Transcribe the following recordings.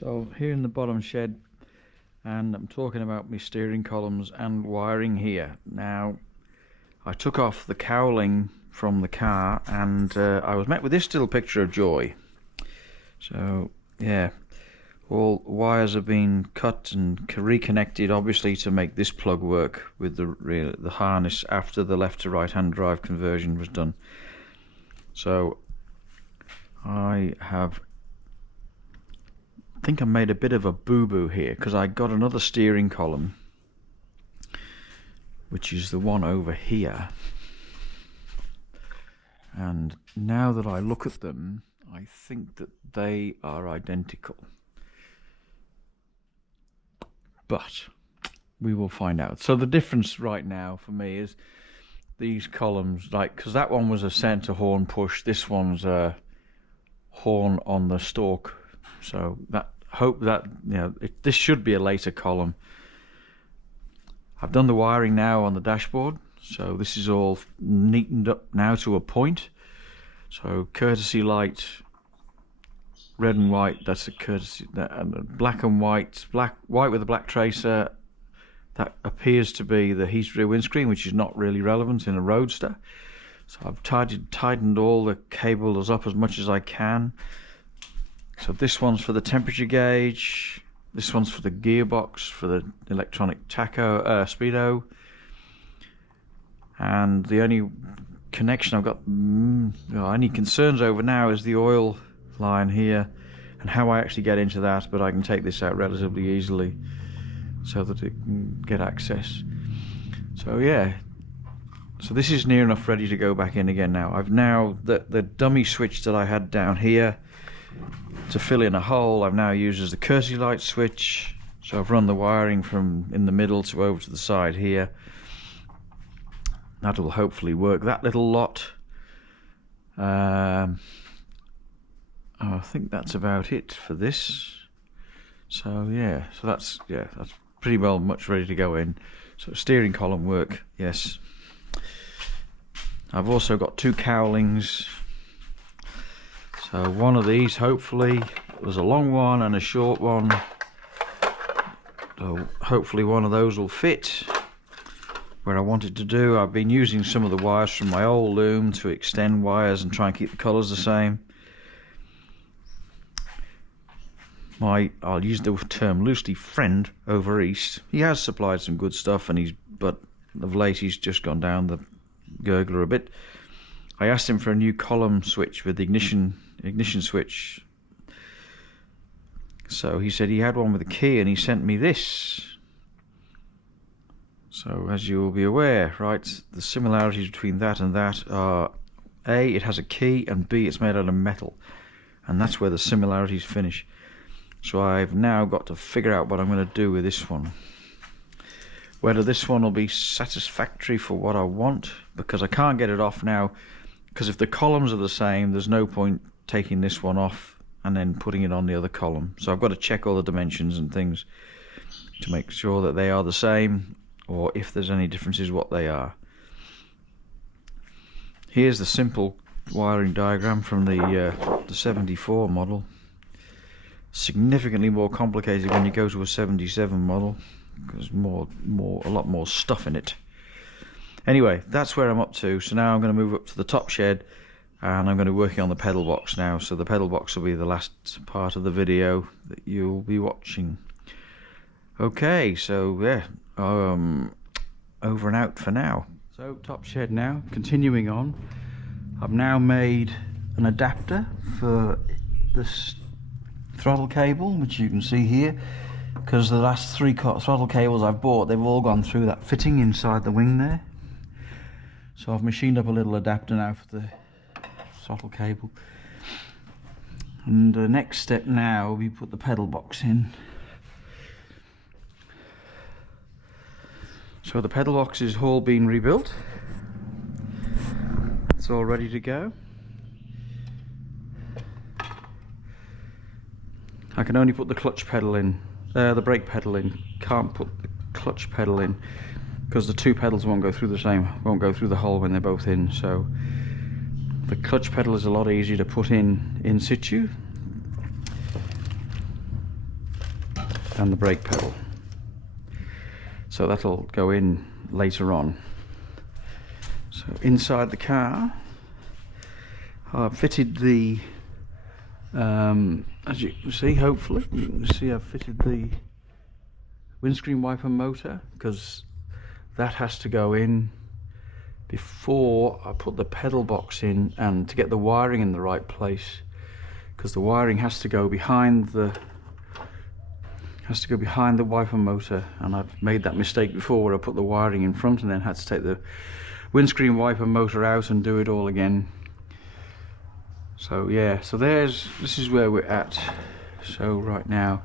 So here in the bottom shed, and I'm talking about my steering columns and wiring here. Now, I took off the cowling from the car and I was met with this little picture of joy. So yeah, all wires have been cut and reconnected, obviously, to make this plug work with the harness after the left to right hand drive conversion was done. So I think I made a bit of a boo-boo here, because I got another steering column, which is the one over here, and now that I look at them, I think that they are identical, but we will find out. So the difference right now for me is these columns, like, because that one was a center horn push, this one's a horn on the stalk. So hope that, you know, this should be a later column. I've done the wiring now on the dashboard, so this is all neatened up now to a point. So courtesy light, red and white, that's a courtesy, black and white, white with a black tracer, that appears to be the heated rear windscreen, which is not really relevant in a Roadster. So I've tightened all the cables up as much as I can. So this one's for the temperature gauge, this one's for the gearbox, for the electronic speedo, and the only connection I've got any concerns over now is the oil line here and how I actually get into that, but I can take this out relatively easily so that it can get access. So yeah, so this is near enough ready to go back in again now. I've now, the dummy switch that I had down here to fill in a hole, I've now used as the courtesy light switch. So I've run the wiring from in the middle to over to the side here. That'll hopefully work that little lot. I think that's about it for this. So yeah, so that's pretty well much ready to go in. So steering column work, yes. I've also got two cowlings. So one of these, hopefully, there's a long one and a short one. So hopefully one of those will fit where I want it to do. I've been using some of the wires from my old loom to extend wires and try and keep the colours the same. I'll use the term loosely, friend over east, he has supplied some good stuff, but of late he's just gone down the gurgler a bit. I asked him for a new column switch with the ignition switch. So he said he had one with a key, and he sent me this. So as you will be aware, right, the similarities between that and that are A, it has a key, and B, it's made out of metal, and that's where the similarities finish. So I've now got to figure out what I'm going to do with this one. Whether this one will be satisfactory for what I want, because I can't get it off now, because if the columns are the same, there's no point taking this one off and then putting it on the other column. So I've got to check all the dimensions and things to make sure that they are the same, or if there's any differences, what they are. Here's the simple wiring diagram from the 74 model. Significantly more complicated when you go to a 77 model, because a lot more stuff in it. Anyway, that's where I'm up to. So now I'm going to move up to the top shed, and I'm going to be working on the pedal box now. So the pedal box will be the last part of the video that you'll be watching. Okay, so yeah, over and out for now. So top shed now, continuing on. I've now made an adapter for this throttle cable, which you can see here, because the last three throttle cables I've bought, they've all gone through that fitting inside the wing there. So I've machined up a little adapter now for the throttle cable, and the next step now, we put the pedal box in. So the pedal box is all been rebuilt, it's all ready to go. I can only put the clutch pedal in, the brake pedal in, can't put the clutch pedal in, because the two pedals won't go through the hole when they're both in. So the clutch pedal is a lot easier to put in situ. and the brake pedal. So that'll go in later on. So inside the car, I've fitted the, as you can see, hopefully, you can see I've fitted the windscreen wiper motor, because that has to go in before I put the pedal box in, and to get the wiring in the right place, because the wiring has to go behind the wiper motor, and I've made that mistake before where I put the wiring in front and then had to take the windscreen wiper motor out and do it all again. So yeah, so this is where we're at. So right now,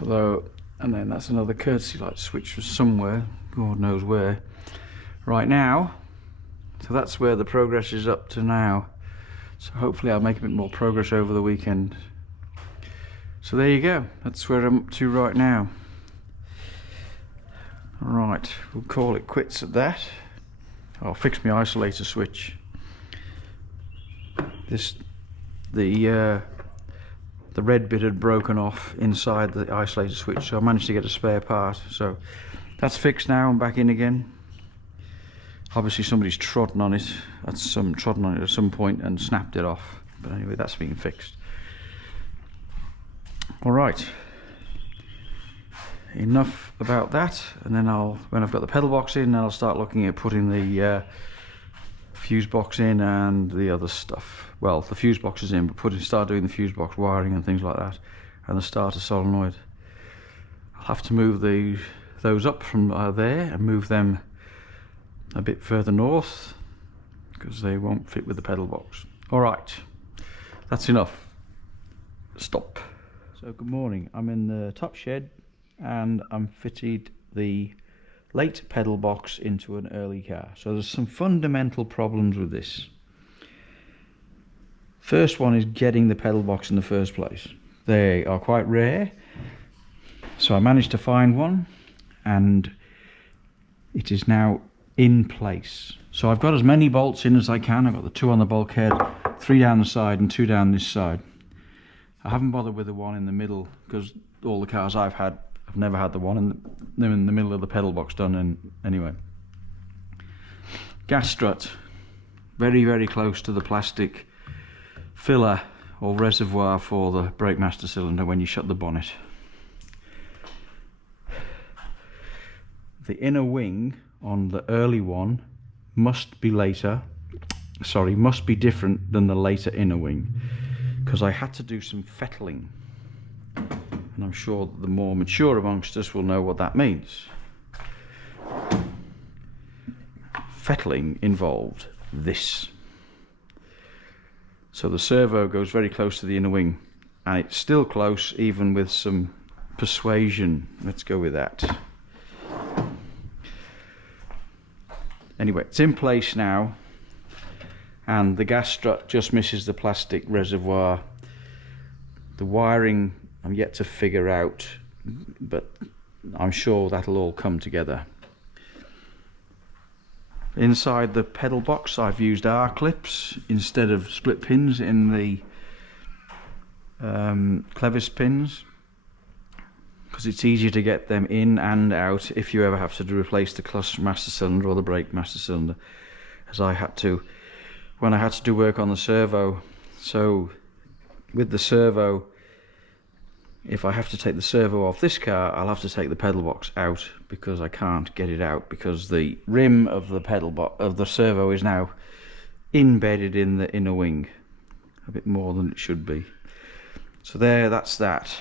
and then that's another courtesy light switch for somewhere, God knows where. Right now, so that's where the progress is up to now. So hopefully I'll make a bit more progress over the weekend. So there you go, that's where I'm up to right now. Right, we'll call it quits at that. I'll fix my isolator switch. The red bit had broken off inside the isolator switch, so I managed to get a spare part. So that's fixed now. I'm back in again. Obviously somebody's trodden on it at some point and snapped it off. But anyway, that's being fixed. All right. Enough about that. And then when I've got the pedal box in, I'll start looking at putting the fuse box in and the other stuff. Well, the fuse box is in, but start doing the fuse box wiring and things like that, and the starter solenoid. I'll have to move those up from there and move them a bit further north, because they won't fit with the pedal box. All right, that's enough. Stop. So good morning. I'm in the top shed and I'm fitted the late pedal box into an early car. So there's some fundamental problems with this. First one is getting the pedal box in the first place. They are quite rare, so I managed to find one and it is now in place. So I've got as many bolts in as I can. I've got the 2 on the bulkhead, 3 down the side and 2 down this side. I haven't bothered with the one in the middle, because all the cars I've had, I've never had the one in the middle of the pedal box done. And anyway, gas strut, very, very close to the plastic filler or reservoir for the brake master cylinder when you shut the bonnet. The inner wing on the early one must be different than the later inner wing, because I had to do some fettling, and I'm sure that the more mature amongst us will know what that means. Fettling involved this. So the servo goes very close to the inner wing, and it's still close even with some persuasion. Let's go with that. Anyway, it's in place now, and the gas strut just misses the plastic reservoir. The wiring I'm yet to figure out, but I'm sure that'll all come together. Inside the pedal box I've used R-clips instead of split pins in the clevis pins, because it's easier to get them in and out if you ever have to replace the clutch master cylinder or the brake master cylinder, as I had to when I had to do work on the servo. So with the servo, if I have to take the servo off this car, I'll have to take the pedal box out, because I can't get it out, because the rim of the the servo is now embedded in the inner wing a bit more than it should be. So that's that.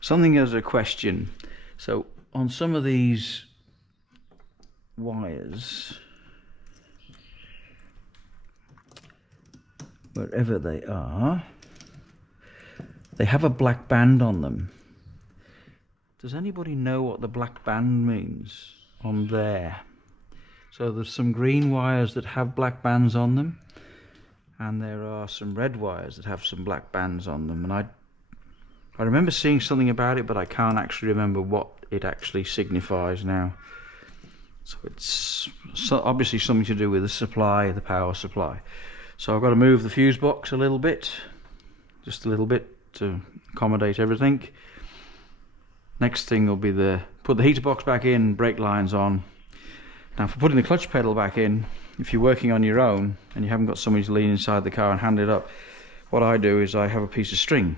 Something as a question. So on some of these wires, wherever they are, they have a black band on them. Does anybody know what the black band means on there? So there's some green wires that have black bands on them, and there are some red wires that have some black bands on them, and I remember seeing something about it, but I can't actually remember what it actually signifies now. So it's obviously something to do with the supply, the power supply. So I've got to move the fuse box a little bit, just a little bit, to accommodate everything. Next thing will be put the heater box back in, brake lines on. Now for putting the clutch pedal back in, if you're working on your own and you haven't got somebody to lean inside the car and hand it up, what I do is I have a piece of string.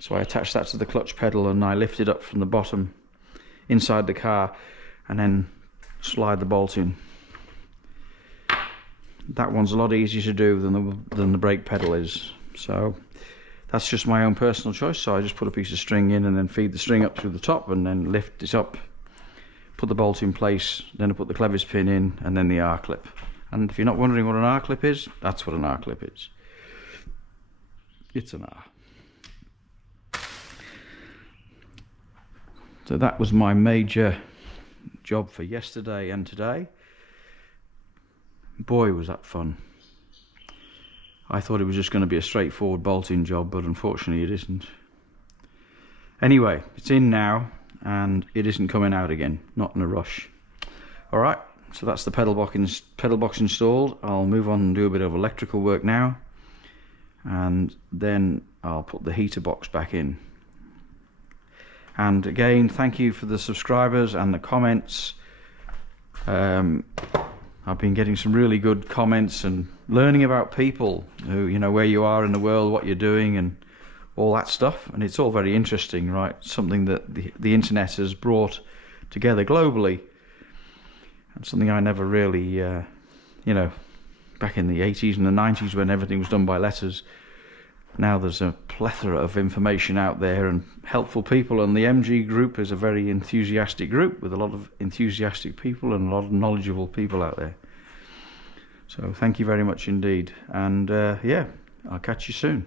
So I attach that to the clutch pedal and I lift it up from the bottom inside the car and then slide the bolt in. That one's a lot easier to do than the brake pedal is. So that's just my own personal choice. So I just put a piece of string in and then feed the string up through the top and then lift it up, put the bolt in place, then I put the clevis pin in and then the R-clip. And if you're not wondering what an R-clip is, that's what an R-clip is. It's an R. So that was my major job for yesterday and today. Boy, was that fun. I thought it was just going to be a straightforward bolting job, but unfortunately it isn't. Anyway, it's in now and it isn't coming out again, not in a rush. Alright, so that's the pedal box installed. I'll move on and do a bit of electrical work now, and then I'll put the heater box back in. And again, thank you for the subscribers and the comments. I've been getting some really good comments and learning about people who, you know, where you are in the world, what you're doing and all that stuff. And it's all very interesting, right? Something that the internet has brought together globally. And something I never really, you know, back in the 80s and the 90s when everything was done by letters. Now there's a plethora of information out there and helpful people, and the MG group is a very enthusiastic group with a lot of enthusiastic people and a lot of knowledgeable people out there. So thank you very much indeed, and yeah, I'll catch you soon.